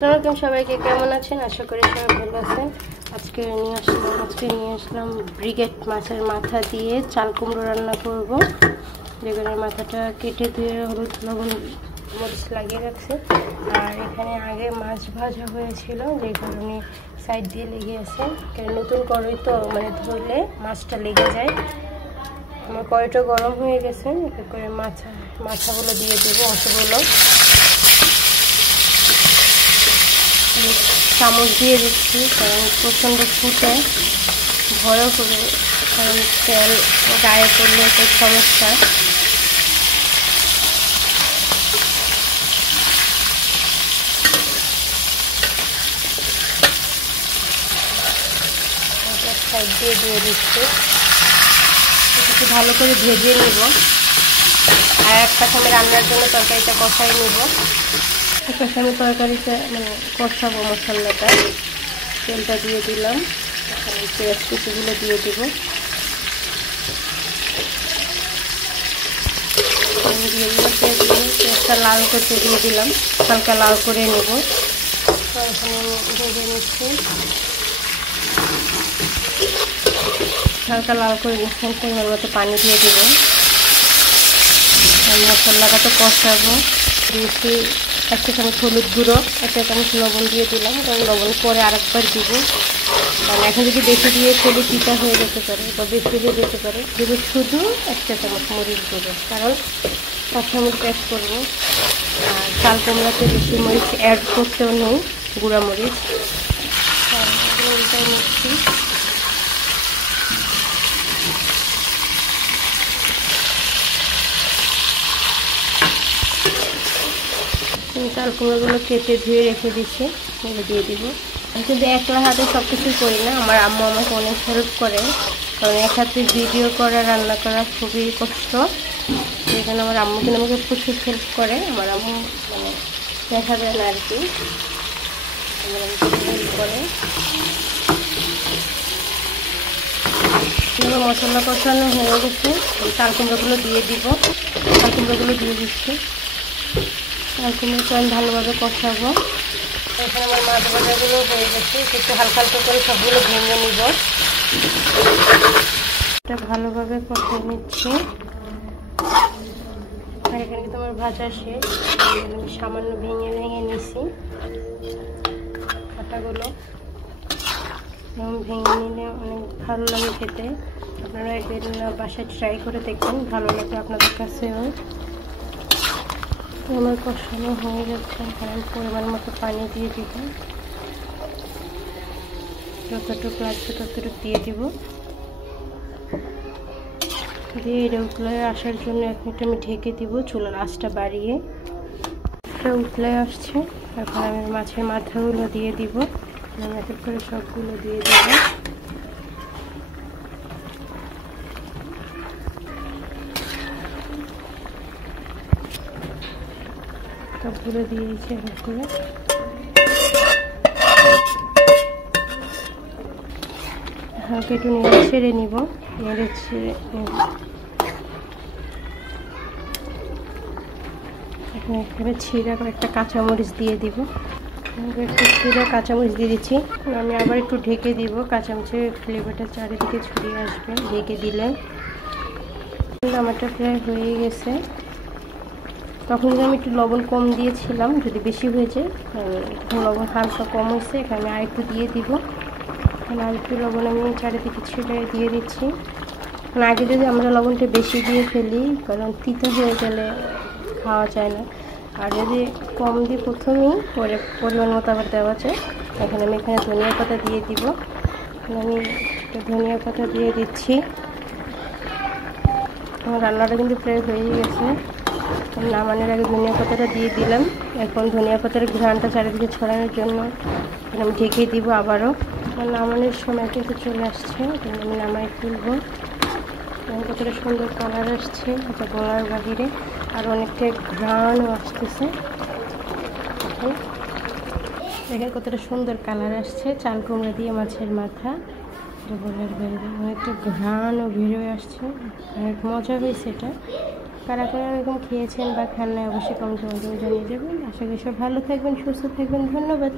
আসসালামু সবাইকে কেমন আছেন? আশা করি সবাই ভালো আছেন। আজকে নিয়ে আসলাম ব্রিগেড মাছের মাথা দিয়ে চাল কুমড়ো রান্না করব। বেগুনের মাথাটা কেটে ধুয়ে হলুদ লবণ মরিচ লাগিয়ে রাখছি। আর এখানে আগে মাছ ভাজা হয়েছিল, যে কারণে সাইড দিয়ে লেগে আছে। নতুন কড়াই তো ধরলে মাছটা লেগে যায়। আমার কড়াইটা গরম হয়ে গেছে, একে করে মাথাগুলো দিয়ে দেবো, অংশগুলো চামচ দিয়ে দিচ্ছি, কারণ প্রচণ্ড ফুটে ভয়ও করে, কারণ তেল গায়ে পড়লে একটা সমস্যা। সাইড দিয়ে দিচ্ছি, একটু ভালো করে ভেজে নিব। আর এক পাশে আমি রান্নার জন্য তরকারিটা কষাই নিব। এক পাশে আমি তরকারিটা কষাবো, মশলাটা তেলটা দিয়ে দিলাম, পেঁয়াজ কুচিগুলো দিয়ে দিব, পেঁয়াজটা লাল করতে দিয়ে দিলাম, হালকা লাল করে নেব। এখানে ভেজে নিচ্ছি, হালকা লাল করে নিচ্ছি। পরিমাণ মতো পানি দিয়ে দেবো, মশলাটা তো কষাবো। দিয়েছি 1 চা চামচ হলুদ গুঁড়ো, 1 চা চামচ লবণ দিয়ে দিলাম, কারণ লবণ পরে আরেকবার দিব। কারণ এখন যদি বেশি দিয়ে ফেলে পিঠা হয়ে যেতে পারে বা বেশি হয়ে যেতে পারে। দেবো শুধু 1 চা চামচ মরিচ গুঁড়ো, কারণ কাঁচামরিচ অ্যাড করবো। আর চাল কুমড়াতে বেশি মরিচ অ্যাড করতেও নেই, গুঁড়া মরিচ। উল্টাই নিচ্ছি, চাল কুমড়োগুলো কেটে ধুয়ে রেখে দিচ্ছি, দিয়ে দিব। আমি কিন্তু একলা হাতে সব কিছুই করি না, আমার আম্মু আমাকে অনেক হেল্প করে, কারণ এক হাতে ভিডিও করা রান্না করা খুবই কষ্ট। সেখানে আমার আম্মু কিন্তু আমাকে প্রচুর হেল্প করে। আমার আম্মু দেখা যায় না আর কি, হেল্প করে। মশলা কষানো হয়ে গেছে, চাল কুমড়োগুলো দিয়ে দিব। চাল কুমড়োগুলো দিয়ে দিচ্ছি, চাল কুমড়োটা আমি ভালোভাবে কষাবো। এখানে আমার মাছ ভাজাগুলো হয়ে গেছে, একটু হালকা হালকা করে সবগুলো ভেঙে নিব। এটা ভালোভাবে কষিয়ে নিচ্ছি। আর এখানে কিন্তু আমার ভাজা শেষ, আমি সামান্য ভেঙে নিছি কাঁটাগুলো। ভেঙে নিলে অনেক ভালো লাগে খেতে। আপনারা একদিন বাসায় ট্রাই করে দেখবেন, ভালো লাগে আপনাদের কাছেও। আমার কষানো হয়ে যাচ্ছে, কারণ পরিমাণ মতো পানি দিয়ে দিব, যতটুকু লাগবে ততটুকু দিয়ে দিব। দিয়ে এটা উতলে আসার জন্য 1 মিনিট আমি ঢেকে দিব, চুলার আঁচটা বাড়িয়ে। এটা উতলে আসছে, এখন আমি মাছের মাথাগুলো দিয়ে দিব। আমি এক এক করে সবগুলো দিয়ে দিব। সবগুলো দিয়েছি এক এক করে। হালকা একটু নেড়ে ছেড়ে নিব, নেড়ে ছেড়ে নেব। এখানে এখানে ছিঁড়া একটা কাঁচামরিচ দিয়ে দিব, একটু ছিঁড়া কাঁচামরিচ দিয়ে দিচ্ছি। আমি আবার একটু ঢেকে দিব, কাঁচামরিচের ফ্লেভারটা চারিদিকে ছড়িয়ে আসবে ঢেকে দিলে। আমারটা প্রায় হয়ে গেছে। তখন আমি একটু লবণ কম দিয়েছিলাম, যদি বেশি হয়েছে তখন লবণ হালকা কম হয়েছে, এখানে আমি আরেকটু দিয়ে দিব। এখানে আরেকটু লবণ আমি চারিদিকে ছিটিয়ে দিয়ে দিচ্ছি। আগে যদি আমরা লবণটা বেশি দিয়ে ফেলি, কারণ তিতা হয়ে গেলে খাওয়া যায় না। আর যদি কম দিই প্রথমেই, পরে পরিমাণ মতো আবার দেওয়া যায়। এখানে আমি ধনিয়া পাতা দিয়ে দিব, আমি ধনিয়া পাতা দিয়ে দিচ্ছি। আমার রান্নাটা কিন্তু প্রায় হয়ে গেছে। নামানোর আগে ধনিয়া পাতাটা দিয়ে দিলাম। এখন ধনিয়া পাতার ঘ্রাণটা চারিদিকে ছড়ানোর জন্য আমি ঢেকে দিব আবারও। নামানোর সময় কিন্তু চলে আসছে, আমি নামাই তুলবো। কতটা সুন্দর কালার আসছে, এটা বলার বাহিরে। আর অনেকটা ঘ্রাণও আসতেছে, দেখেন কতটা সুন্দর কালার আসছে। চাল কুমড়া দিয়ে মাছের মাথা, এটা বলার বাইরে। অনেকটা ঘ্রাণও বেরোয় আসছে, অনেক মজা হয়েছে এটা। কারা কারা এরকম খেয়েছেন বা খান না অবশ্যই কমেন্টের মাধ্যমে জানিয়ে যাবেন। আশা করি সব ভালো থাকবেন, সুস্থ থাকবেন। ধন্যবাদ।